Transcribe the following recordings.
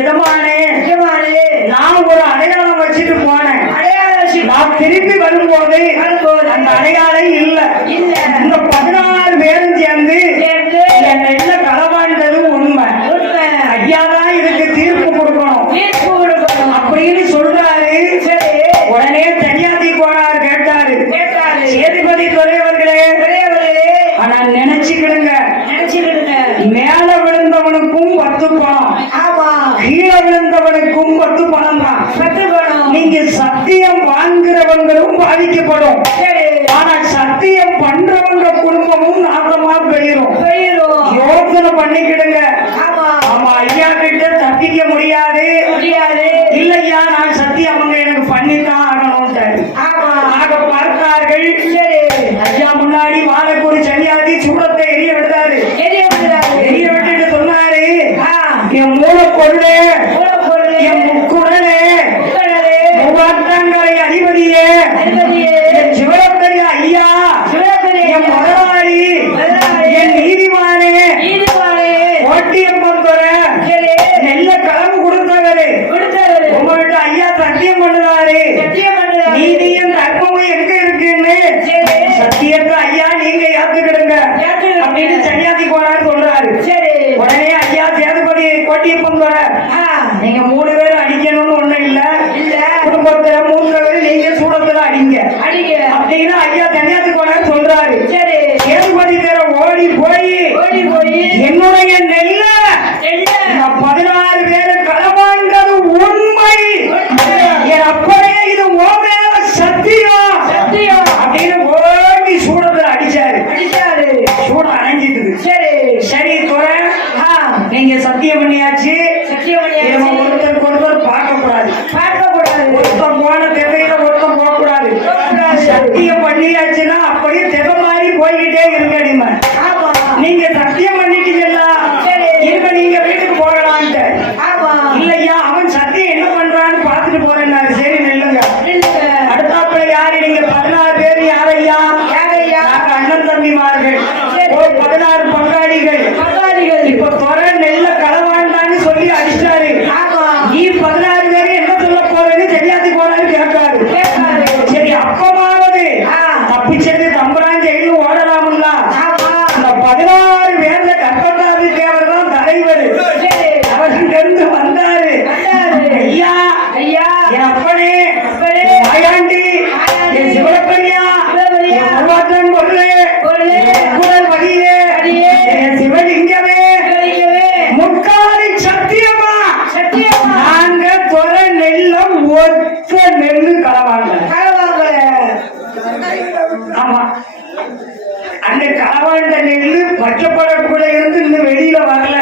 எதமானே நான் ஒரு அடையாளம் வச்சுட்டு போனேன். நான் திருப்பி வரும்போது அந்த அடையாளம் இல்ல. இந்த 16 பேரும் சேர்ந்து என் நெல்ல களவாண்டது உண்மை. ஐயாதான் இதுக்கு தீர்ப்பு கொடுக்கணும் அப்படின்னு சொல்றாரு. உடனே தனியாதி போனார். கேட்டாரு சேதுபதி துறையவர்களே, ஆனா நினைச்சுக்கிடுங்க, மேல விழுந்தவனுக்கும் 10 பணம், கீழே விழுந்தவனுக்கும் 10 பணம் தான். நீங்க சத்தியம் வாங்குறவங்களும் பாதிக்கப்படும். ஆனா சத்தியம் பண்றவங்க குடும்பமும் நாசமா போயிரும். யோசனை பண்ணிக்கிடுங்க. ஆமா, ஐயா கிட்ட தப்பிக்க முடியாது. இல்லையா, நான் சத்தியம் அவங்க எனக்கு பண்ணித்தான் ஆகணும்ட்டாரு. ஆக பார்த்தார்கள். ஐயா முன்னாடி வாழைக்கு ஒரு சன்னியாசி சூடத்தை எரிய விடுறாரு. எரிய விட்டுட்டு சொன்னாரு, என் மூலப்பொருளே, என் முக்குடலே, மூவாற்றங்கரை அதிபதியே, என் சிவரத்தரி ஐயா, என் முதலாளி, என் நீதிமானே, ஓட்டியப்பன் துறை, நெல்ல கலந்து கொடுத்தவரு, உங்கள்கிட்ட ஐயா சத்தியம் பண்ணுறாரு. நீதியும் தர்மமும் எங்க இருக்குன்னு சத்தியத்தை ஐயா நீங்க ஏத்துக்கிடுங்க அப்படின்னு சன்னியாசி போனாரு சொல்றாரு. உடனே ஐயா சேதுபதி கோட்டியப்பன் துறை, நீங்க 3 பேரும் அடிக்கணும்னு ஒண்ணும் இல்ல, குடும்பத்துல மூத்தவர் நீங்க சூடத்துல அடிங்க அப்படின்னு ஐயா சன்னியாசி போனாரு சொல்றாரு. சேதுபதி துறை ஓடி போய் என்னுடைய நெல்ல 16 பேரு களவாண்டது உண்மை, என் அப்பவே இது ஓ மேல சத்தியம் அப்படின்னு ஓடி சூடத்துல அடிச்சாரு. சூடம் அணைஞ்சிட்டு சரி துறை, நீங்க சத்தியம் பண்ணியாச்சு. ஒருத்தருக்கு ஒருத்தர் பார்க்க கூடாது, ஒருத்தன் போன திசையில ஒருத்தன் போக கூடாது. சத்தியம் பண்ணியாச்சுன்னா அப்படியே திசை மாதிரி போய்கிட்டே இருக்க. நீங்க சத்தியம் பண்ணிட்டீங்களா, இப்ப நீங்க வீட்டுக்கு போகலான்ட்டு. இல்லையா, அவன் சத்தியம் என்ன பண்றான்னு பாத்துட்டு போறேன்னாரு. சரி நில்லுங்க. அடுத்தாப்புல யாரு, நீங்க 16 பேர் யாரையா? நாங்க அண்ணன் தம்பிமார்கள், 16 பங்காளிகள். இப்ப துறை நெல்ல களவாண்டான்னு சொல்லி அடிச்சாரு. நீ 16 பேரு என்ன சொல்ல போறது தெரியாது போறாரு கேட்காரு. சரி, அப்பமாவது தப்பிச்சது தம்புரான் ஜெயிலும் ஓடலாமுல்ல. அந்த 16 பேர்ல கற்பத்தாதி தேவர் தான் தலைவர். அவர்கிட்ட வந்தாரு. ஐயா, என் அப்பனே, மாயாண்டி, என் சிவரப்பையா, என் பொருளே, குரல் வழியே, என் சிவலிங்கமே, முக்காலி சத்தியமா நாங்க துறை நெல்ல ஒத்த நெல்லு களவாங்க. ஆமா, அந்த களவாண்ட நெல்லு பச்சைப்படக்குள்ள இருந்து இன்னும் வெளியில வரல.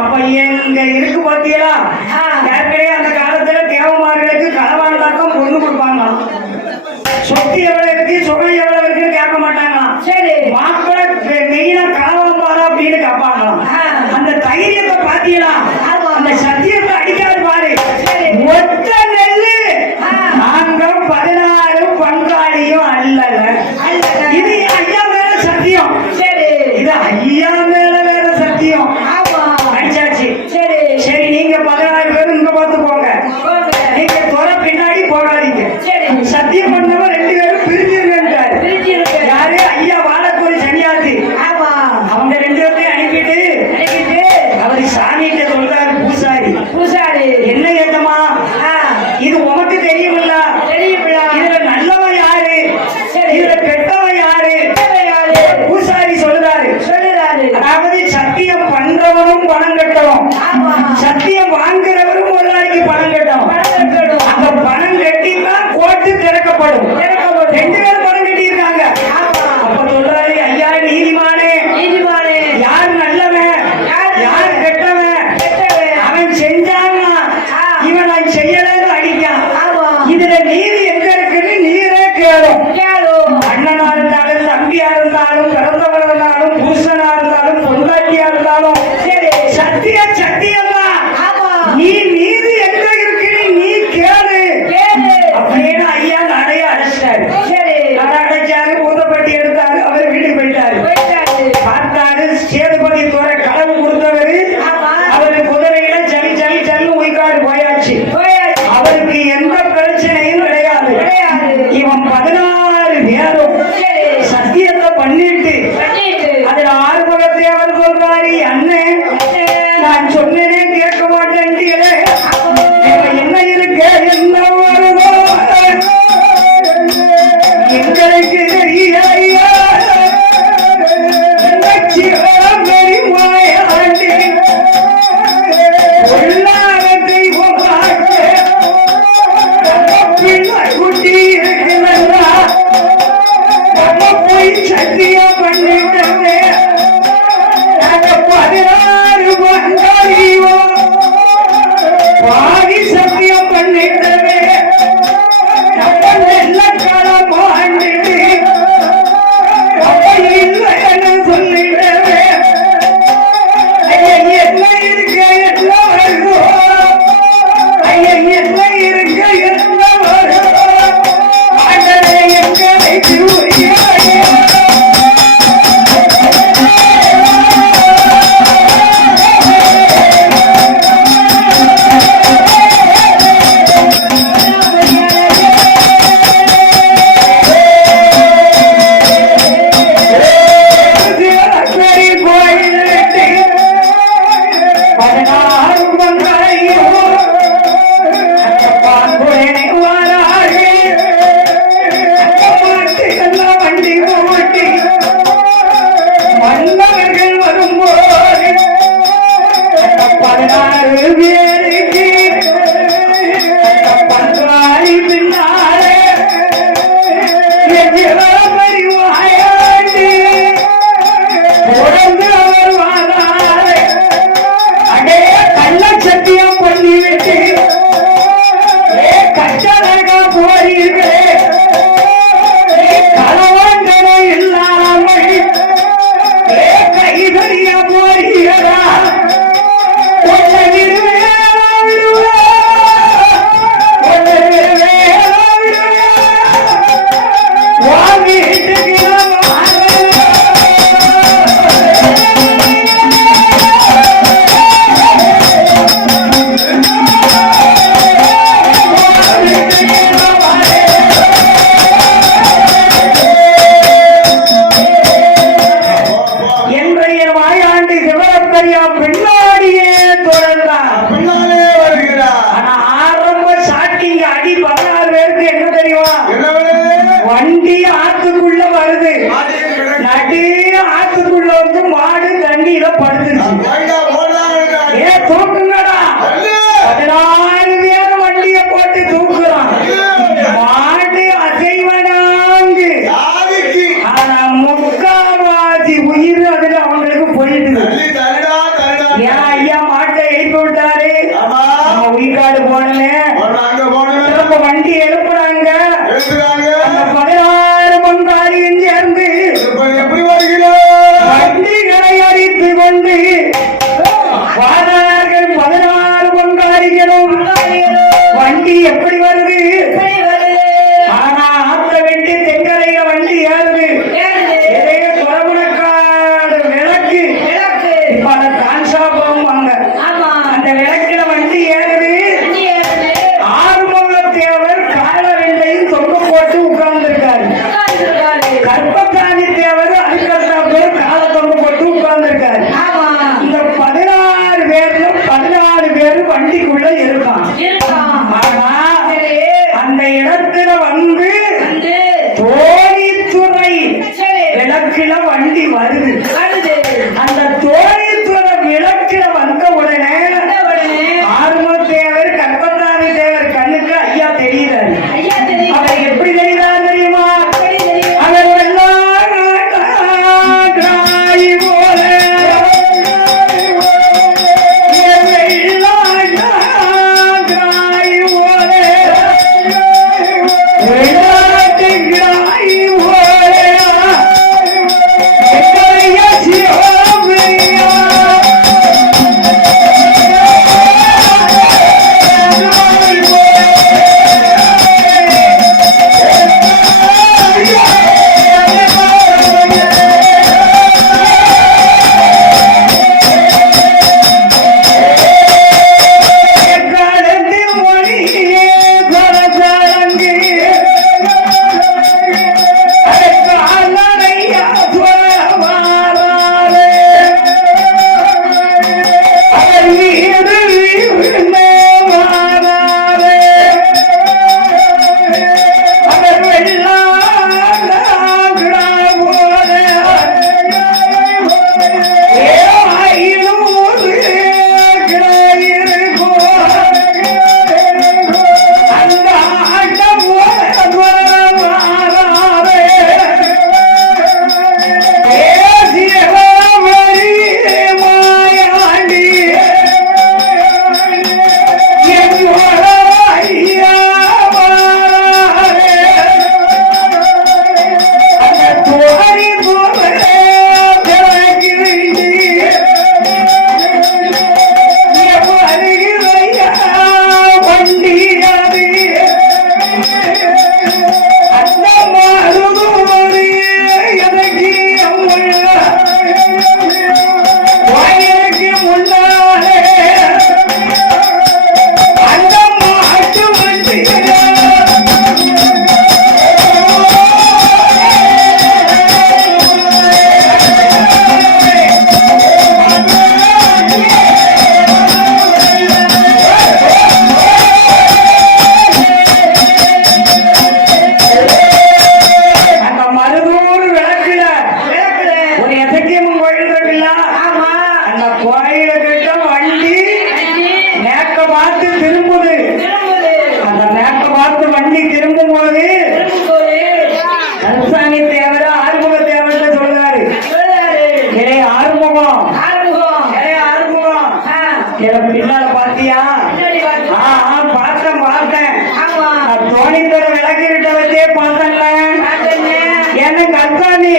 அப்ப எங்க இருக்கு பாத்தீங்களா, ஏற்கனவே அந்த காலத்துல தேவமார்களுக்கு களவாண்டாக்கம் பொண்ணு கொடுப்பாங்க. சொத்து எவ்வளவு இருக்கு, சுகம் எவ்வளவு இருக்குன்னு கேட்க மாட்டாங்க. மாப்பிள்ளை மெயினா களவாம்பாரா அப்படின்னு கேட்பாங்க. அந்த தைரியத்தை பாத்தீங்களா, அந்த சத்தியத்தை அடிக்காது பாரு. ஒத்த நெல்லு நாங்க 16 பங்காளியும் அல்லல. இது ஐயா மேல சத்தியம், இது ஐயா மேல வேற சத்தியம். அடிச்சாச்சு. சரி, நீங்க 16 பேரும் இங்க பார்த்து போங்க. நீங்க துறை பின்னாடி போகாதீங்க. சத்தியம் பண்ணவன் 2 பேரும் பிரிஞ்சிருக்காரு. யாரு? ஐயா வாழக்கூறி சன்னியாசி. அவங்க 2 பேர்த்தையும் அனுப்பிட்டு அவரு சாமிகிட்ட சொல்றாரு. பூசாரி, என்ன ஏத்தமா, இது உனக்கு தெரியுமில்ல, இதுல நல்லவன் யாரு, இதுல கெட்டவன் யாரு? பூசாரி சொல்றாரு. அதாவது சத்தியம் பண்றவனும் பணம் கட்டணும், சத்தியம் வாங்குறவரும் ஒரு நாளைக்கு பணம் கட்டணும். அந்த பணம் கட்டிதான் கோட்டு திறக்கப்படும். 2 பேரும் பணம் கட்டி இருக்காங்க. அப்ப சொல்றாரு, ஐயா நீதிமானே, யார் நல்லவன் யார் கெட்டவன், அவன் செஞ்சான்னா இவன் நான் செய்யலன்னு அடிக்கான். இதுல நீதி எங்க இருக்குன்னு நீரே கேளும். அண்ணனா இருந்தாலும், தம்பியா இருந்தாலும், பிறந்தவன் இருந்தாலும், புருஷனா இருந்தாலும், பொண்டாட்டியா இருந்தாலும், சத்தியமா நீதி எங்க இருக்குன்னு நீ கேளு அப்படின்னு ஐயா நடைய அடைச்சிட்டாரு. சொன்னேனே கேட்க மாட்டேன்டீங்களே. என்ன இருக்க என்ன வருதோ எங்களுக்கு தெரியலையா. சத்தியம் பண்ணிவிடவே 16 பண்டாரியோ பாதி சத்தியம் பண்ணிவிடவே நல்ல காலம் ஆண்டிட்டு அப்படி இல்லை என்று சொல்லிவிடவே என்ன இருக்க என்ன வருதோ என்ன இருக்க என்ன வருதோ ஆண்டவே எங்களை வண்டி ஆத்துக்குள்ள வருது. நடு ஆத்துக்குள்ள வந்து மாடு தண்ணியில படுத்துருச்சு. ஏ தூக்குங்கடா. 16 பேர் வண்டிய போட்டு தூக்குறான். மாடு அசைவனாங்கு. ஆனா முக்காவாசி உயிர் அதுல அவங்களுக்கு போயிடுது. ஏன் ஐயா மாட்டை எழுப்பி விட்டாரு. நம்ம உயிர்காடு போனே திரும்ப வண்டி எழுப்புறாங்க. அந்த 16 பங்காளியும் சேர்ந்து வண்டிகளை அடித்து கொண்டு பாத்தியா? பார்த்தேன். ஆமா தோணித்தர விளக்கிட்ட வச்சே பார்த்தேன்ல. என்ன கற்பாணி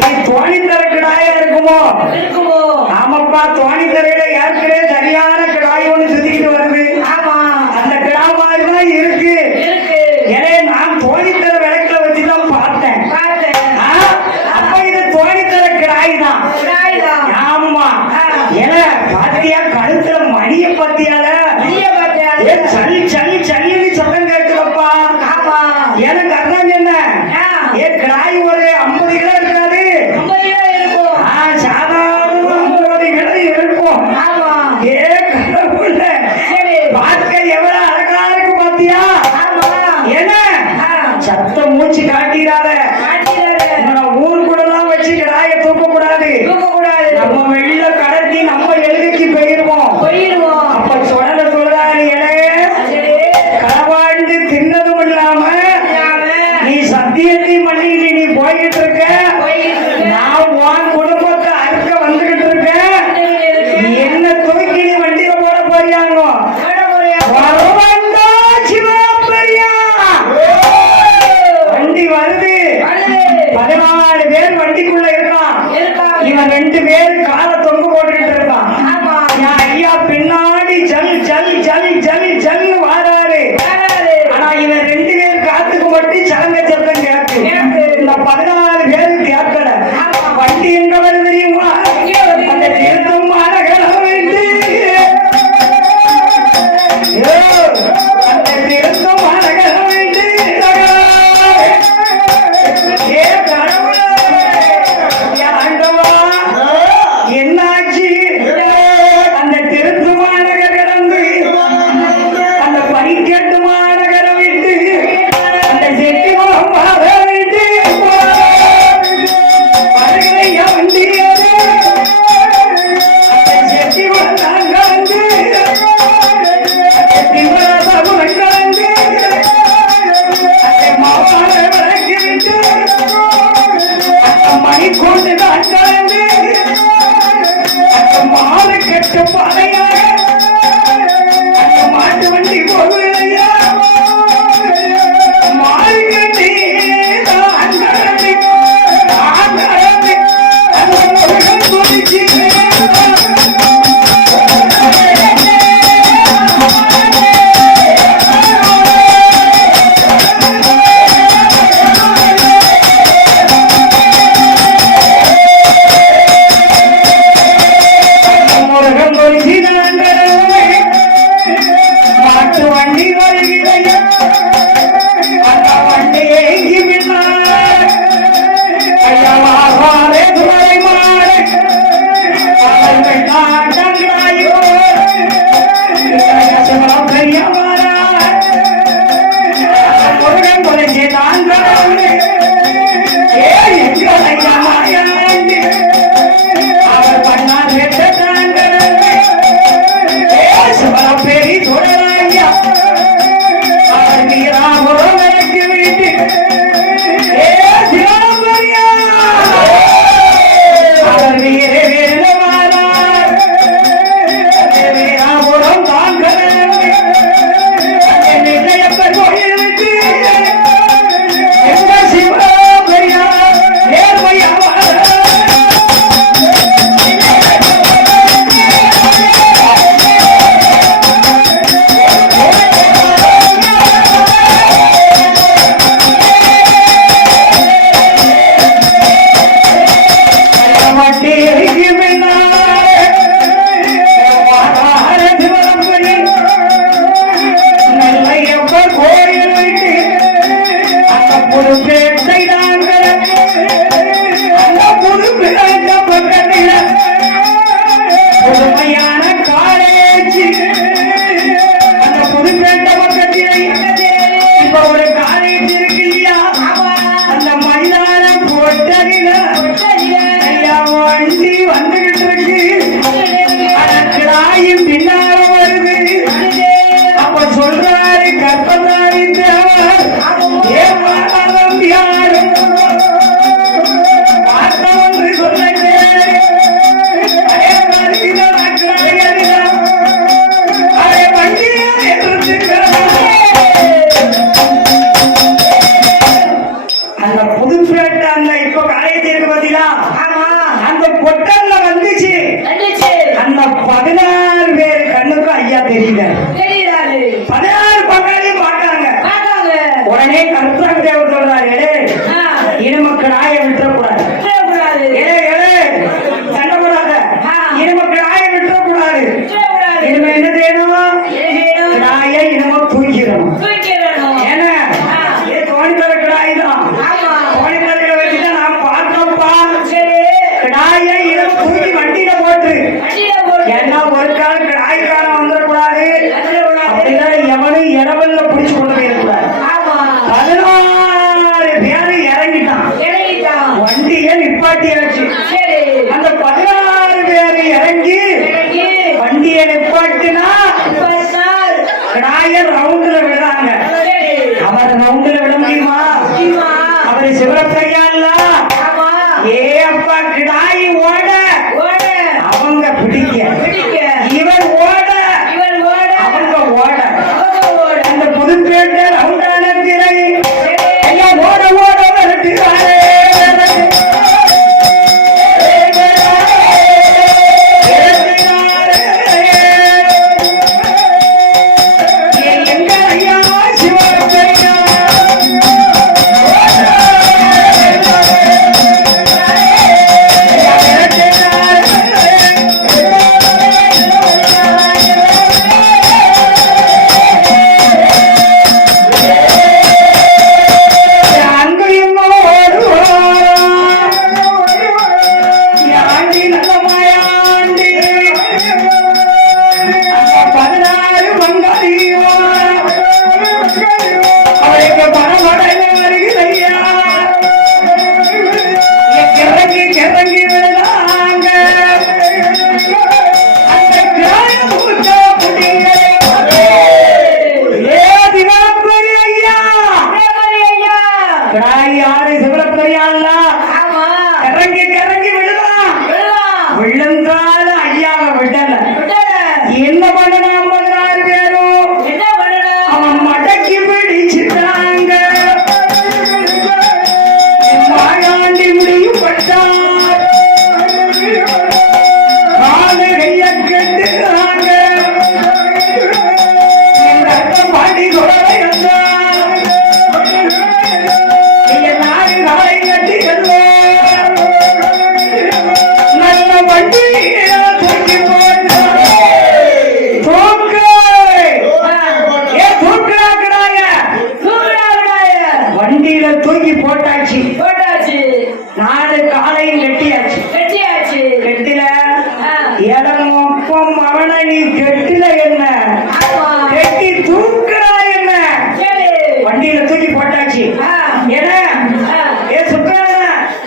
நீ தோணித்தர கிடாயா இருக்குமோ? இருக்குமோ? ஆமாப்பா, தோணித்தரையில ஏற்கனவே சரியான கிடாய் ஒண்ணு சுத்திக்கிட்டு வருது. ஆமா அந்த கிடா மாதிரிதான் இருக்கு. இருக்கு. எனவே நான் தோணித்தர விளக்குல வச்சுதான் பார்த்தேன். பார்த்தேன். அப்ப இது தோணித்தர கிடாய் தான். கிடாய்தான். ஆமா. ஏன்னா பாத்தியா, கழுத்துல மணிய பத்தியால நீய பாத்தியா? சளி சளி சளின்னு சத்தம் கேட்குதப்பா. ஆமா எனக்கு அதான் என்ன கிடாய் ஒரு 50 கிலோ இருக்காது. 50 கிலோ இருக்கும். சாதாரண 50 கிலோ இருக்கும். ஆமா ஏ கடவுள, சரி. பார்க்க எவ்வளவு அழகா இருக்கு பாத்தியா? ஆமா என்ன சத்த மூச்சு காட்டிடாத. காட்டிடாத. ஊருக்குள்ளலாம் வச்சு கிடாய தூக்க கூடாது. தூக்கக்கூடாது. நம்ம வெளியில கடத்தி நம்ம எழுதிக்கு போயிருவோம். போயிடுவோம். அப்ப சொல்ல சொல்றாரு, சரி. களவாண்டு தின்னதும் இல்லாம நீ சத்தியத்தையும் பண்ணிட்டு நீ போய்கிட்டு இருக்க. போயிட்டு இருக்கு. நான் உன் குடும்பத்தை அறுக்க வந்துகிட்டு இருக்கேன். நீ என்ன தூக்கி நீ வண்டியில போட போறியாங்க? போட போறியா? வரவண்டா சிவபெரியா. வண்டி வருது. வருது. 14 பேர் வண்டிக்குள்ள இருக்கான். இருக்காங்க. இவன் 2 பேர் காலை தொங்கு போட்டுக்கிட்டு இருக்கான். ஆமா என் ஐயா பின்னாடி ஜல் ஜல் ஜல் ஜல் ஜல்னு வாராரு. வராது. ஆனா இவன் 2 பேர் காத்துக்கு மட்டும் சலங்க சத்தம் கேட்கு. கேக்கு. இந்த 14 பேரு கேட்கல. ஆமா. வண்டி எங்க வருது தெரியுமா? எங்க வருது? அந்த தீர்த்தம் மாநகரம் வந்து தெரியுறாரு. தெரியுறாரு. 16 பங்காளியும் பார்த்தாங்க. பார்த்தாங்க. உடனே கருத்தாங்க தேவர் சொல்றாரு, ஆ, இனமக்கள் ஆய விட்டுறக்கூடாது. விட்டுறக்கூடாது. சண்டை போடாத, ஆ. இனமக்கள் ஆய விட்டுறக்கூடாது. விட்டுறக்கூடாது. இனிமே என்ன செய்யணும்? என்ன செய்யணும்? கிடாயை இனமா தூக்கிடணும். தூக்கிடணும். ஏன்னா ஆ. இது தோணித்தர கிடாய் தான். ஆமா. தோணித்தர வச்சுதான் நான் பார்த்தோம்ப்பா. சரி. கிடாயை இனமா தூக்கி வண்டியில போட்டு, வண்டியில போட்டு. ஏன்னா ஒரு கால் கிடாய்க்காரன் வந்துடக்கூடாது. வந்துடக்கூடாது. அப்படிதான் எவனும் இடவெல்ல பிடிச்சு கொண்டு போயிடக்கூடாது. ஆமா. 16 பேரு இறங்கிட்டான். இறங்கிட்டான். வண்டியை நிப்பாட்டியாச்சு. சரி. அந்த 16 பேரு இறங்கி இறங்கி வண்டியை நிப்பாட்டினா 30 நாள். கிடாய ரவுண்டுல விடுறாங்க. சரி. அவர் ரவுண்டுல விட முடியுமா? முடியுமா? அவரு சிவத்தையா இல்ல. ஆமா. ஏ அப்பா கிடாய் ஓட ஓட. அவங்க பிடிக்க, பிடிக்க. இவர் ஓட இவன் ஓட. அவங்க ஓட. அவங்க ஓட. அந்த புதுப்பேட்டை ரவுண்டான திரை சரி. ஐயா ஓட ஓட விரட்டுவாரே. எங்க ஐயா சிவத்தையா கிறங்கி விழுந்தாங்க. அந்த கிராயம் முழுக்க புடிங்க. ஏ திவாபரி ஐயா, தேவரி ஐயா. கிடாய் யாரு? சிவரப்பரியா இல்ல. ஆமா. கிறங்கி கிறங்கி விழுதான். விடலாம். விழுந்தால ஐயாவை விடல. விடல. என்ன பண்ணணும்? 50,000 பேரும் என்ன பண்ணலாம்? அவன் மடக்கி பிடிச்சிட்டாங்க. மாயாண்டி முடியும் பட்டார். காலு கைய கட்டுறாங்க. இந்த அக்கம் பாண்டி குரலை வந்தார். நீங்க 4 காலை கட்டிக்கணும். நல்ல வண்டியில தூக்கி போட்டார். தூக்கு. ஏ தூக்குடா கிடாய. சூப்பரா விடாய. வண்டியில தூக்கி போட்டாச்சு. போட்டாச்சு. 4 காலையும் கட்டியாச்சு. கட்டியாச்சு. கெட்டில ஆ. ஏழமொப்பம் அவனை நீ கெட்டில என்ன ஆமா. கெட்டி தூக்குறா என்ன? சரி. வண்டியில தூக்கி போட்டாச்சு. ஆ. என்ன ஆ. ஏ சுத்தான,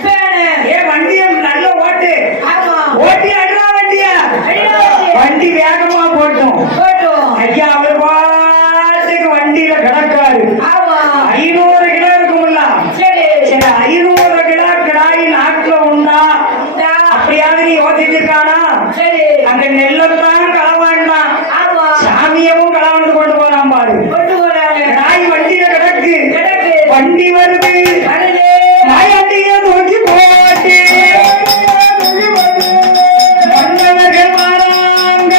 பேனு. ஏ வண்டிய நல்ல ஓட்டு. ஆமா. ஓட்டி அண்ணா வண்டிய. அடியா வண்டி. வண்டி வேகமா போட்டோம். போட்டோம். ஐயா அவர் பாட்டுக்கு வண்டியில கிடக்காரு. ஆமா. 500 கிலோ இருக்கும்ல. சரி. சரி 500 கிலோ கிடாய் நாட்டுல உண்டா? இந்தா. அப்படியாவது நீ யோசிச்சிருக்கானா? சரி. அங்க நெல்லத்தான் களவாண்டான். ஆமா. சாமியவும் களவாண்டு கொண்டு போறான் பாரு. கொண்டு போறாங்க. நாய் வண்டியில கிடக்கு. கிடக்கு. வண்டி வருது. வருது. நாயண்டிய தூக்கி போட்டு மன்னவர்கள் மாறாங்க.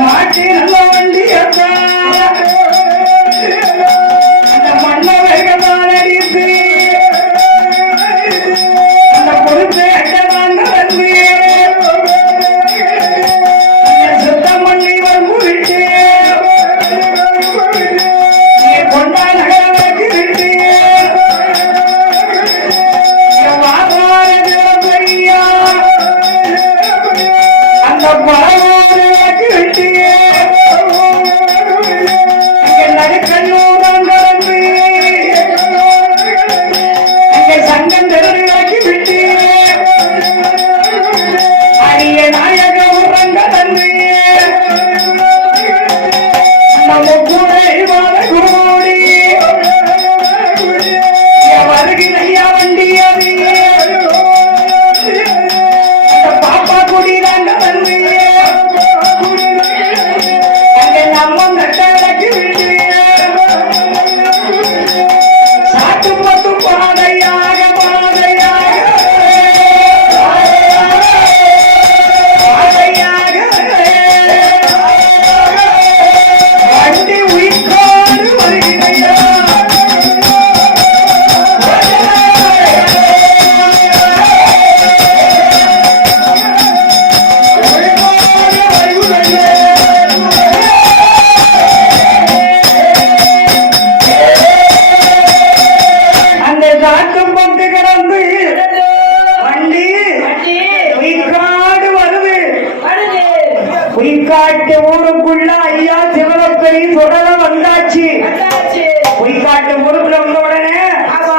மாட்டி நல்ல வண்டியத்தான் அந்த மன்னவர்கள் தான் அடித்து அந்த பொறுப்பை அட்டதான் நடந்து சுத்தம் பண்ண பொய்க்காட்டு ஊருக்குள்ள ஐயா சிவனப்பெரி சுடல வந்தாச்சு. வந்தாச்சு. பொய்க்காட்டு ஊருக்குள்ள வந்த உடனே ஆமா.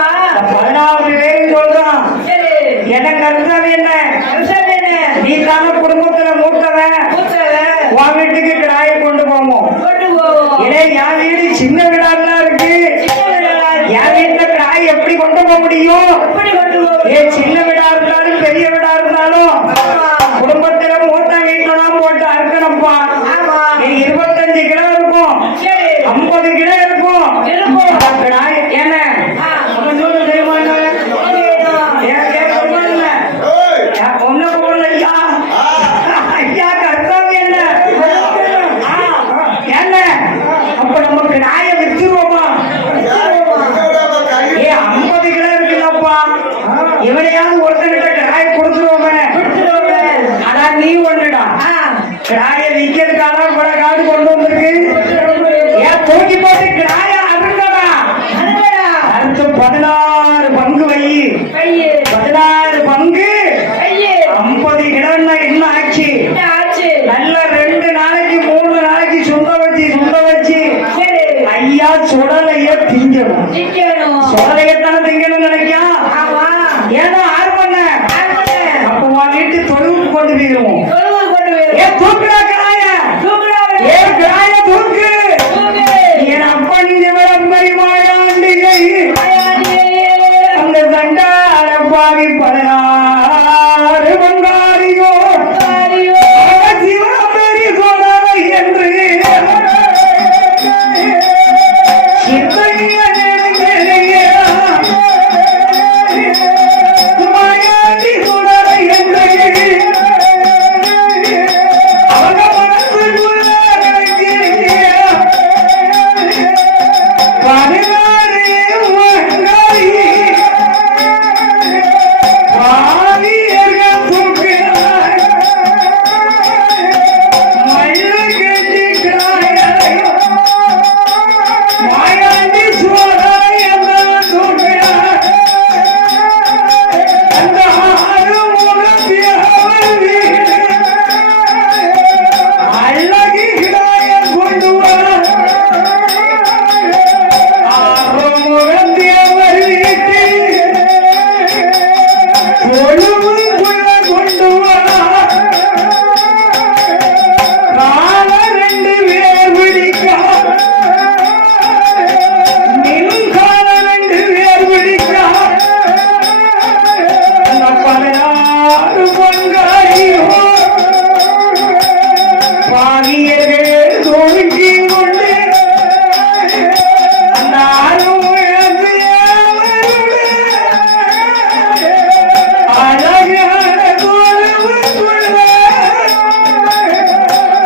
14 பேரும் சொல்றான், சரி. எனக்கு அர்த்தம் என்ன, அம்சம் என்ன? நீ தானே குடும்பத்துல மூத்தவன், மூத்தவன். உன் வீட்டுக்கு கிடாயை கொண்டு போவோம். கொண்டு போவோம். இதே என் வீடு சின்ன வீடாதான் இருக்கு, சின்ன வீடா இருக்கு. என் வீட்டுல கிடாய் எப்படி கொண்டு போக முடியும்? எப்படி கொண்டு போவோம்? சின்ன வீடா இருந்தாலும் பெரிய வீடா இருந்தாலும் ஆமா. குடும்பத்துல மூத்த வீட்டுல தான் போட்டு அறுக்கணும்ப்பா. ஆமா. இது 25 கிலோ இருக்கும், சரி. 50 கிலோ இருக்கும். இருக்கும். கிடாய் என்ன ஆ. அவன் சொல்ல தெரியுமா? ஏன் கேட்கணுமா இல்ல? ஒண்ணு போடல ஐயா. ஐயா கர்த்தம் என்ன? என்ன அப்ப நமக்கு நாயை வித்துருவோமா? 50 கிலோ இருக்குல்லப்பா, இவனையாவது ஒருத்தங்கிட்ட கிடாயை கொடுத்துருவோமே. ஆனா நீ ஒண்ணுடா, கிடாயை விக்கிறதுக்காக கூட காடு கொண்டு வந்திருக்கு. ஏன் தூக்கி போட்டு கிடாயை அருங்கடா, அடுத்து 16 பங்கு வை. 16 பங்கு 50 கிலோன்னா என்ன ஆச்சு? நல்ல 2 நாளைக்கு 3 நாளைக்கு சுண்ட வச்சு ஐயா சுடலைய திங்கணும். சுடலையத்தான திங்கணும் நினைக்கா? ஏதோ ஆறு பண்ண அப்ப உன் வீட்டு தொழுவுக்கு கொண்டு போயிருவோம். ஏன் தூக்குடா கிடாய, ஏன் கிடாய தூக்கு. என் அப்பன் விளம்பரி மாயாண்டிகை அந்த சண்டார பாவி 16 பங்காரியோ சிவபெரி சொடலை என்று சித்தைய நினைக்கிறேன். மாயாண்டி சொடலை என்று அவங்க மனசுக்குள்ள நினைக்கிறேன். 16 பங்காரி பாவியர்கள் தூக்கினார், மயிலை கட்டிக்கிறாய். மாயாண்டி சோழரை எல்லாம் தூக்கினார். அந்த ஆறுமுகத்தியவர் வீடு அழகி கிடாயம் கொண்டு வர. ஆறுமுகத்தியவர் வீட்டில் தொழுவுக்குள்ள கொண்டு வர. கால 2 பேர் பிடிக்க, மின்கால 2 பேர் பிடிக்க. அந்த 16 பங்காளியோ பாவியர்கள் தூக்கி கொண்டு அந்த அழகான கோலவுக்குள்ள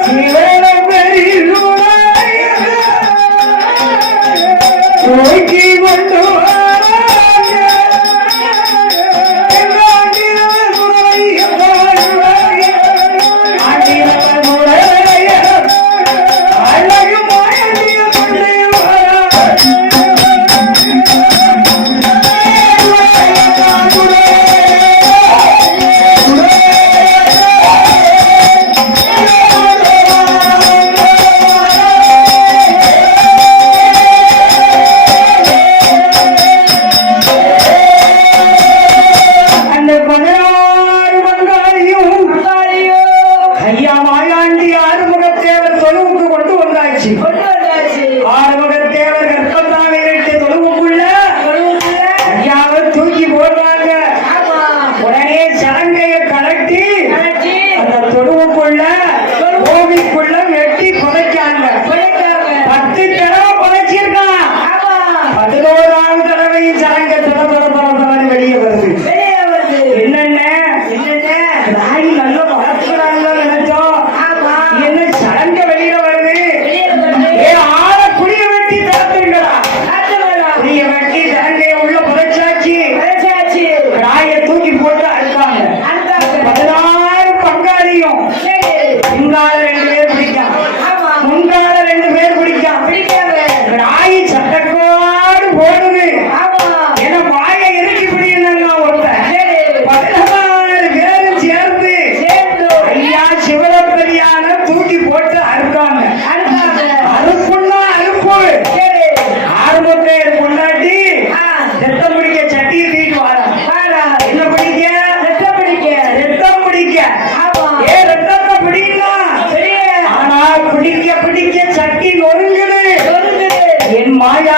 சிவனபெரி தூக்கி கொண்டு அழகு மாயடிய கொண்டே அந்த 16 பங்காளியும் ஐயா மாயாண்டி ஆறுமுகத்தேவர் தொழுவுக்கு கொண்டு வந்தாச்சு. ஆறுமுகத்தேவர் கற்பத்தாவை விட்டு தொழுவுக்குள்ள ஐயாவை தூக்கி போடுறாங்க. உடனே சலங்கைய கலட்டி அந்த தொழுவுக்குள்ள கோவிக்குள்ள வெட்டி புதைச்சாங்க. 10 தடவை புதைச்சிருக்கான். 11ஆவது தடவையும் சலங்கை தொட வெளியே வருது. என்னென்ன ராகி நல்லா வளர்த்துறாங்க நினைச்சோம். என்ன சலங்கை வெளியில வருது.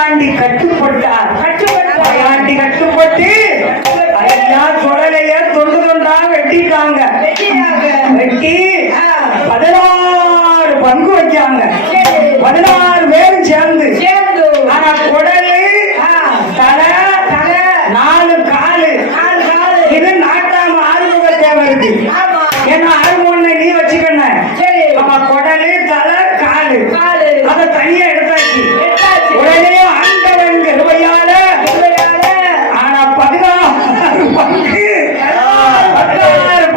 மாயாண்டி கட்டுப்பட்டார். மாயாண்டி கட்டுப்பட்டு ஐயா சுடலைய தொண்டு தொண்டா வெட்டிட்டாங்க. வெட்டி 16 பங்கு வச்சாங்க. 16 பேரும் சேர்ந்து. ஆனா குடலு தலை 4 காலு. இது நாட்டாம ஆறுமுக தேவருக்கு. ஏன்னா ஆறுமுகனை நீ வச்சுக்கண்ண. அப்ப குடலு தலை காலு அதை தனியா எடுத்தாச்சு. உடனே ஆண்டவன் கிருபையால ஆனா 16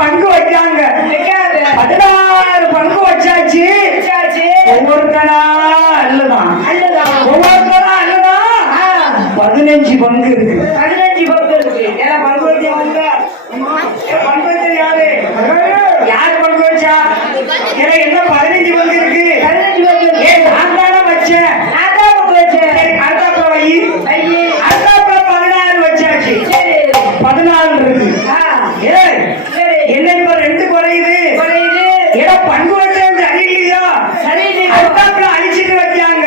பங்கு வச்சாங்க. 16 பங்கு வச்சாச்சு. ஒவ்வொருத்தனா அல்லதான் 15 பங்கு இருக்கு. பங்கு யாரு யார் பங்கு வச்சா? ஏன்னா என்ன 15 பங்கு இருக்கு. ஏன் நான் தானே வச்சேன். அடுத்தாப்புல வை. அடுத்தாப்புல 16 வச்சாச்சு. 14 இருக்கு. என்ன இப்ப 2 குறையுது. ஏன்னா பங்கு வச்சது சரியில்லையா? அடுத்தாப்புல அழிச்சிட்டு வைக்காங்க.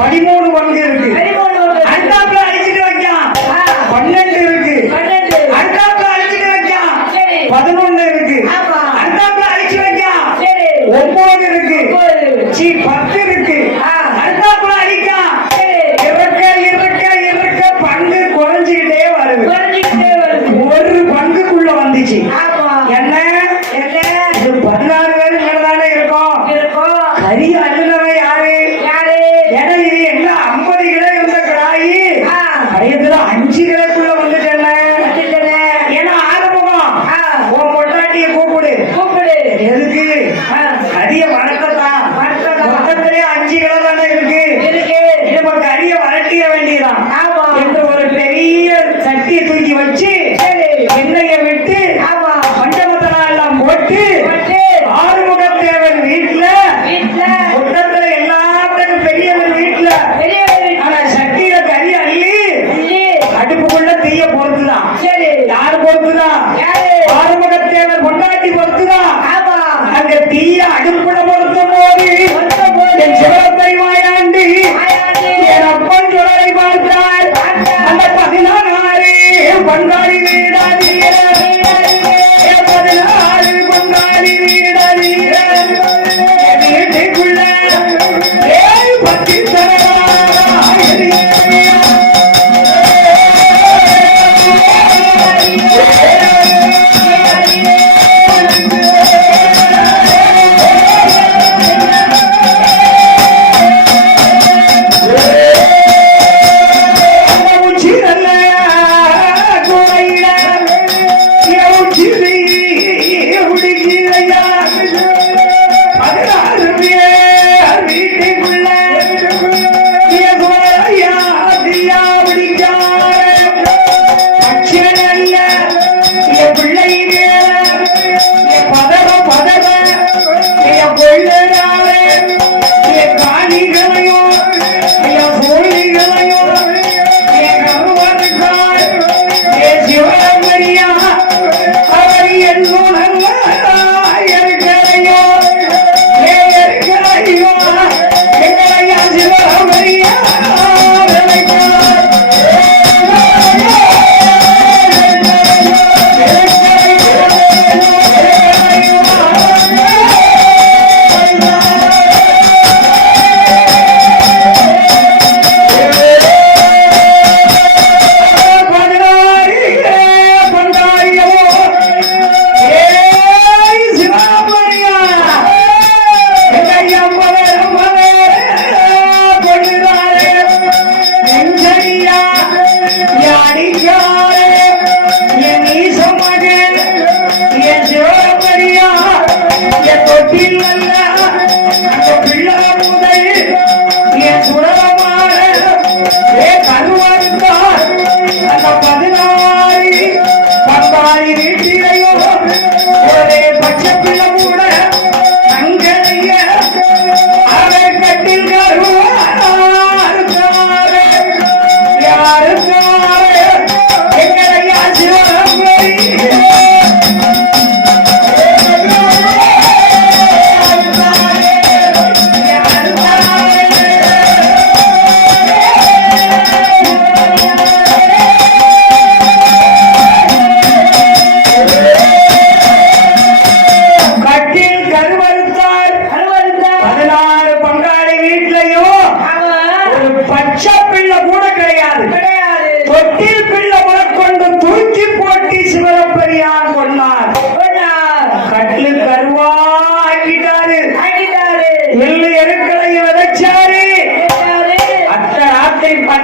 13 பங்கு இருக்கு. அடுத்தாப்புல அழிச்சிட்டு வைக்கான் 12 இருக்கு. அடுத்தாப்புல அழிச்சிட்டு வைக்கான் 11 இருக்கு. அடுத்தாப்புல அழிச்சு வைக்கான் 9 இருக்கு. 10 இருக்கு. அடுத்தாப்புல அழிக்கான். இருக்க பங்கு குறைஞ்சுக்கிட்டே வருது. ஒரு பங்குக்குள்ள வந்துச்சு. என்ன இது 16 பேரு மேலதானே இருக்கும். கறி அள்ளுனவன் யாரு? ஏன்னா இது எல்லாம் 50 கிலோ இருந்த கடாயி கடையத்துல 5 கிலோக்குள்ள வந்துட்டேன். ஏன்னா ஆறுமுகம் உன் பொட்டாட்டிய கூப்பிடு. எதுக்கு? கறிய வளர்க்கத்தான். மொத்தத்திலே 5 கிலோ தானே இருக்கு. நம்ம கறிய வளர்த்திய வேண்டியதான் என்று ஒரு பெரிய சட்டியை தூக்கி வச்சு எண்ணெய விட்டு பஞ்சமத்தனா எல்லாம் போட்டு ஆறுமுகத்தேவன் வீட்டுல மொத்தத்துல எல்லாத்துக்கும் பெரியவர் வீட்டுல ஆனா சட்டியில கறி அள்ளி அடுப்புக்குள்ள தீய பொறுத்துதான். யாரு பொறுத்துதான்? ஆறுமுகத்தேவன் பொண்டாட்டி பொறுத்துதான். அங்க தீய அடுப்புல பொறுத்தும் போது என் சிவத்தை மாயாண்டி என் அப்பன் சுடரை பார்த்தார். அந்த 16 பங்காளி வீடாதீர 16 பங்காளி வீடாதீர வீட்டுக்குள்ள பத்தி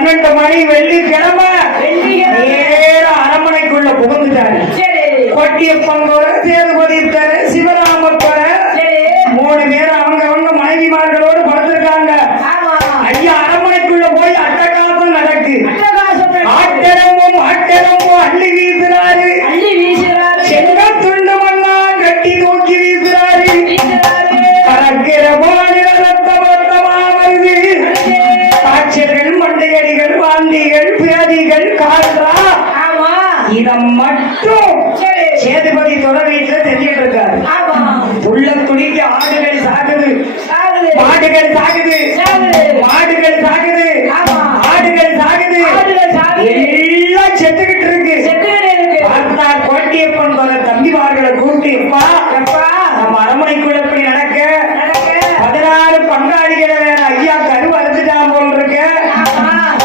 12 மணி வெள்ளிக்கிழமை நேர அரண்மனைக்குள்ள புகுந்துட்டாரு. கொட்டியப்பன் போற, சேதுபதி தர, சிவராமர் போற 3 பேர் அவங்க மனைவிமார்களோடு படுத்திருக்காங்க. ஐயா அரண்மனைக்குள்ள போய் அட்டகாசம் நடக்கு. ஆட்டரமும் அள்ளி வீசுறாரு. செங்கத்துண்டு மண்ணா கட்டி நோக்கி வீசுறாரு. பறக்கிற மாநில ரத்தமா வருது. காய்ச்சல்கள், மண்டையடிகள், வாந்திகள், பியாதிகள், கால்ரா இத மட்டும் சேதுபதி தொட வீட்டுல தெரிஞ்சிட்டு இருக்காரு. உள்ள துணிக்கு ஆடுகள் சாகுது, மாடுகள் சாகுது, மாடுகள் சாகுது, ஆடுகள் சாகுது, எல்லாம் செத்துக்கிட்டு இருக்கு. பார்த்தா கோட்டியப்பன் தொட தம்பிமார்களை கூட்டி, நம்ம அரண்மனைக்குள்ள எப்படி நடக்க 16 பங்காளிகளை வேற ஐயா கரு அறுத்துட்டான் போல் இருக்க.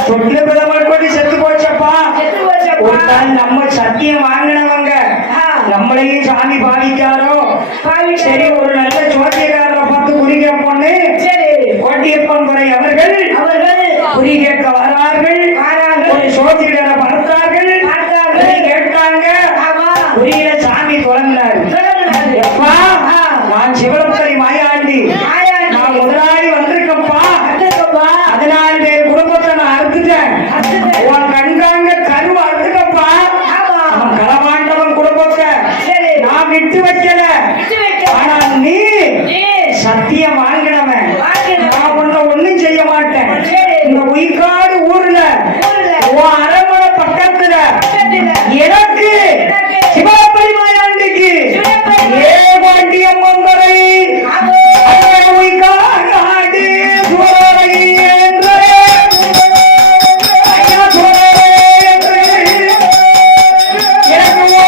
தொட்டில பிரதமர் கொண்டு செத்து போச்சப்பா. ஒரு நாள் நம்ம சத்தியம் வாங்கினவங்க நம்மளையும் சாமி பாவிச்சாரோ. சரி, ஒரு நல்ல ஜோதியக்காரரை பார்த்து குறி கேட்போன்னு கோட்டியப்பன் துறை அவர்கள் குறி கேட்க வரார்கள். ஒரு ஜோதிடரை பார்த்தார்கள். குறி கேட்டாங்க. குறியில சாமி தொடங்கினார். எப்பா, நான் சிவலப்பரை மாயாண்டி, நான் முதலாளி வந்திருக்கப்பா. 14 பேர் குடும்பத்தை நான் அறுத்துட்டேன். உன் கண்காங்க கருவை அறுத்துக்கப்பா. அவன் களவாண்டவன் குடும்பத்தை நான் விட்டு வைக்கல. ஆனா நீ சத்தியம் வாங்கினவன். நான் ஒண்ணும் செய்ய மாட்டேன். இந்த உயிர்காடு ஊர்ல உன் அரண்மனை பக்கத்துல எனக்கு சிவப்பரி மாயாண்டிக்கு ஏவாண்டியம் வந்தரை உயிர்காடு சோழரை என்று ஐயா சோழரை என்று எனக்கு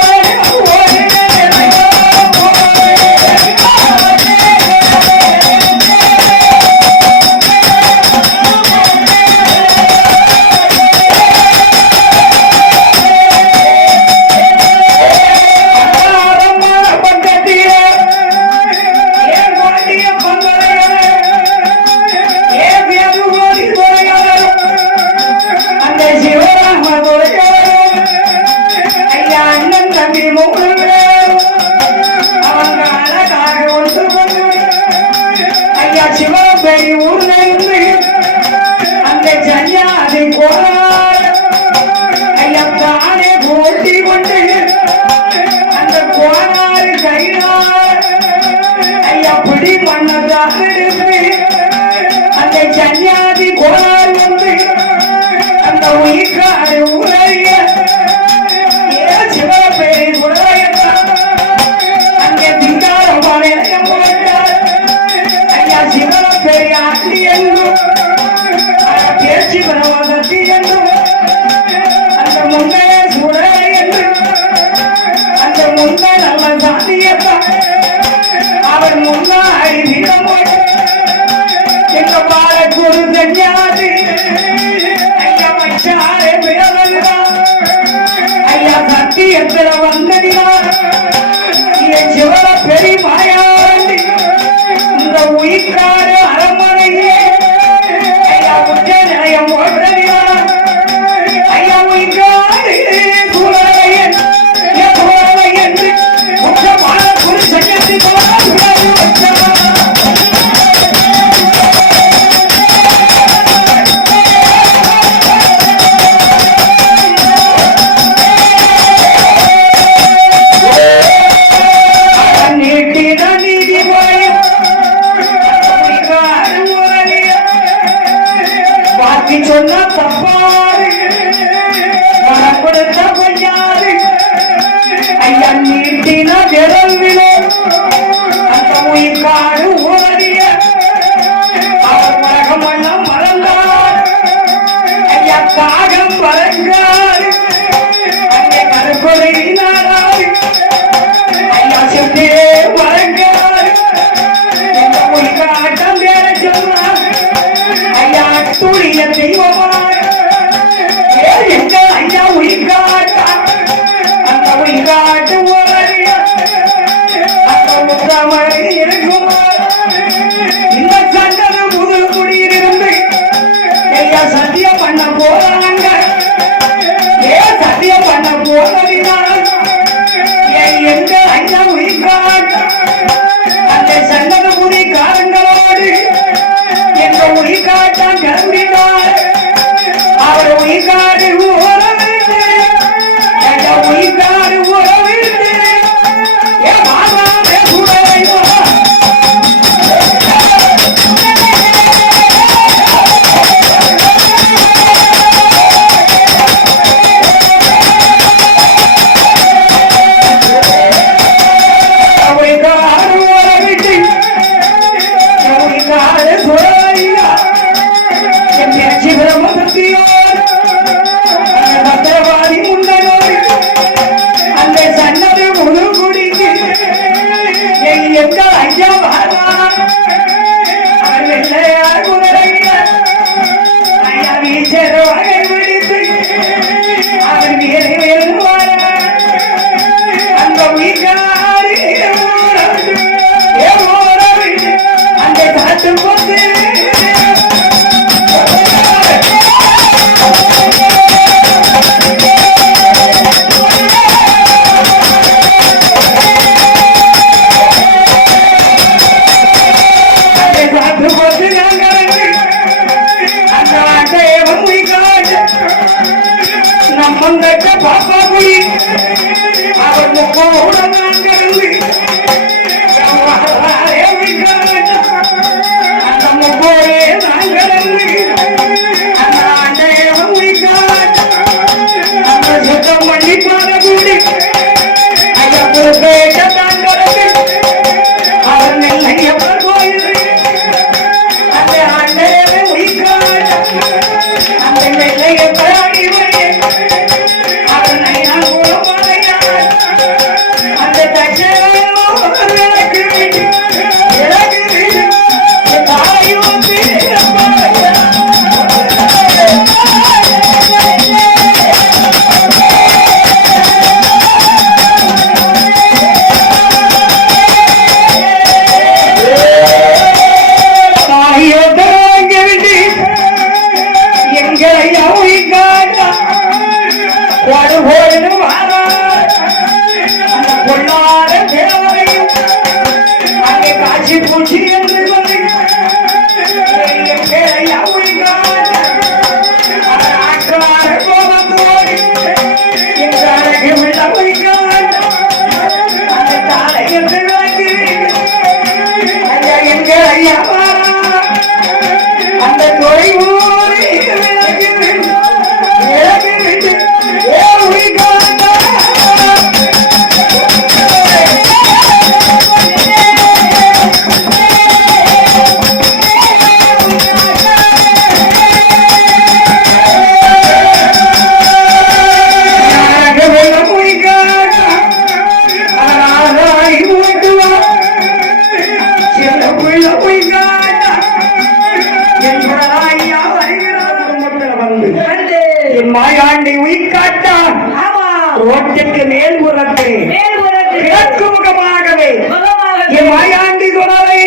அந்த சன்னியாதி கோளாறு வந்து அந்த உயிர்காடு உரைய சிவபேரி குறையத்தான் அங்கே திங்காரமான இலக்கம் போட்டார். ஐயா சிவபேரி ஆண்டி என்றும் பேச்சு பரவாதத்தி என்றும் அந்த முன்னே சுடரை என்று அந்த முன்னே நல்ல சாதியத்தான் அவர் முன்னாடி வீரம் போட்டு எங்க பாலக்கூறு தெரியாது. ஐயா மச்சாரே பிறந்தா ஐயா சத்தியத்துல வந்ததினா சிவல பெரிய மாயாண்டி இந்த உயிர்காடு அரண்மனையே ஐயா உச்ச நிலையம் ஓடுறதினா ஐயா உயிர்காடு சூழலையன் என்று உச்ச பாலக்கூறு சங்கத்தி Yeah. அம்மந்தக்க பாப்பா குடி அவர் முப்போட நாங்கிருந்து அந்த முப்போடே நாங்கிருந்து அந்த ஆண்டைய முடிக்காத அந்த சுத்தம் பண்ணி பாட கூடி ஐயா புதுப்பேட்ட தாங்கிறது அவர் நெல்லையப்பர் கோயில் அந்த ஆண்டைய முடிக்காத அந்த நெல்லையப்பர் அடிமையே அவனை நான் உறவாடையார் அந்த தச்சையோ விளக்கு தாயும் எங்களை அவிக்காட்டா படுகோடு வாரார் அந்த பொல்லாத தேவரையும் அங்கே காட்சி பூச்சி என்று சொல்லி எங்களை அவிக்காட்டா ஆற்றார கோபத்தோடு எங்கள் அழகு அவிக்காட்டா அந்த தாளையத்தை விளக்கு ஐயா எங்கள் ஐயா அந்த தொலைவூரை விளக்கு மாயாண்டி உயிர்காட்டா ரோட்டுக்கு மேல் புறத்து கிழக்கு முகமாகவே என் மாயாண்டி தொடரை